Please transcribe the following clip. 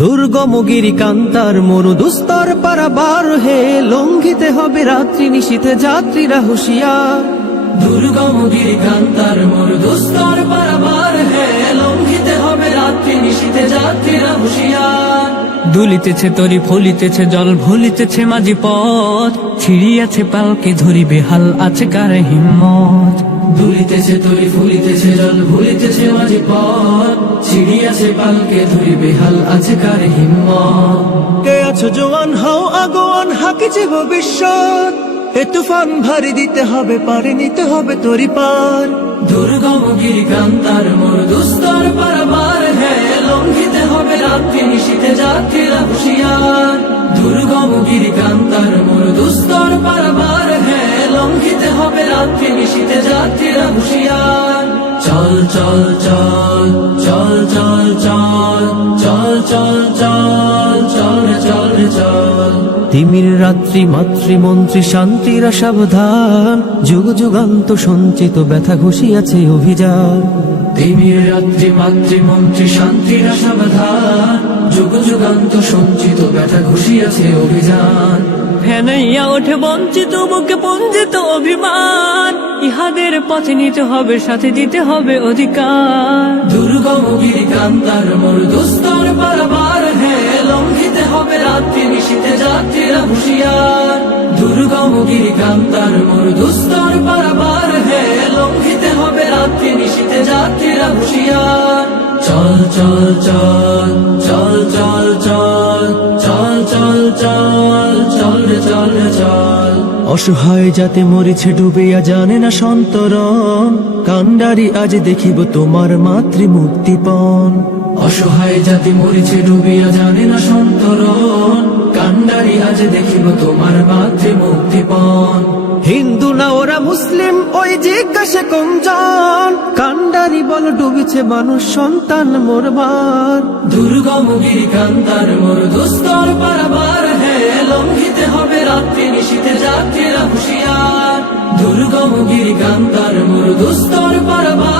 দুর্গম গিরি কান্তার মরু দুস্তর পারাবার হে, লঙ্ঘিতে হবে রাত্রি নিশীথে যাত্রীরা হুঁশিয়ার। দুর্গম গিরি কান্তার মরু দুস্তর পারাবার হে, লঙ্ঘিতে হবে রাত্রি নিশীথে যাত্রীরা হুঁশিয়ার। দুলিতেছে তরি ফলিতেছে জল ভুলিতেছে মাঝি পথ, ছিড়িয়াছে পালকে ধরিবে হাল আছে কার হিম্মত। দুলিতেছে তরি ফুলিতেছে জল ভুলিতেছে মাঝি পথ, ছিড়িয়াছে পালকে ধরিবে হাল আছে কার হিম্মত। কে আছো জোয়ান হও আগোয়ান হাকিছে ভবিষ্যৎ, এ তুফান ভারী দিতে হবে পারে নিতে হবে তরি পার। দুর্গম গিরি কান্তার মরু দুস্তর পারাবার হে, লঙ্ঘিতে হবে রাত্রি নিশীথে যাত্রীরা হুঁশিয়ার। দুর্গম গিরি কান্তার মরু দুস্তর পারাবার হে, লঙ্ঘিতে হবে রাত্রি নিশীথে যাত্রীরা হুঁশিয়ার। চল চল চল চল চল চল চল চল চল চল রে চল রে চল। তিমির রাত্রি মাতৃমন্ত্রী শান্তিরা সাবধান, যুগ যুগান্ত সঞ্চিত ব্যথা ঘুষিয়াছে অভিযান। তিমির রাত্রি মাতৃমন্ত্রী শান্তিরা সাবধান, যুগ যুগান্ত সঞ্চিত ব্যথা ঘুষিয়াছে অভিযান। ফেনাইয়া ওঠে বঞ্চিত বুকে পঞ্জিত অভিমান, ইহাদের পথে নিতে হবে সাথে দিতে হবে অধিকার। দুর্গম গিরি কান্তার মরু দুস্তর পারাবার হে, লঙ্ঘিতে হবে রাত্রি নিশীথে যাত্রীরা হুঁশিয়ার। দুর্গম গিরি কান্তার মরু দুস্তর পারাবার হে, লঙ্ঘিতে হবে রাত্রি নিশীথে যাত্রীরা হুঁশিয়ার। চল চল চল চল চল চল চল চল চল চল রে চল রে চল। অসহায় যাতে মরিছে ডুবিয়া জানে না সন্তরণ, কান্ডারি আজ দেখিব তোমার মাতৃমুক্তিপণ। অসহায় জাতি মরিছে ডুবিয়া জানে না সন্তরণ, কান্ডারি আজ দেখিব তোমার মাতৃমুক্তিপণ। হিন্দু না ওরা মুসলিম ওই জিজ্ঞাসা কোনজন, কান্ডারি বল ডুবিছে মানুষ সন্তান মোরবার। দুর্গম গিরি কান্তার মরু দুস্তর পারাবার হে, লঙ্ঘিতে হবে রাত্রি নিশীথে যাত্রীরা হুঁশিয়ার। দুর্গম গিরি কান্তার মরু দুস্তর পারাবার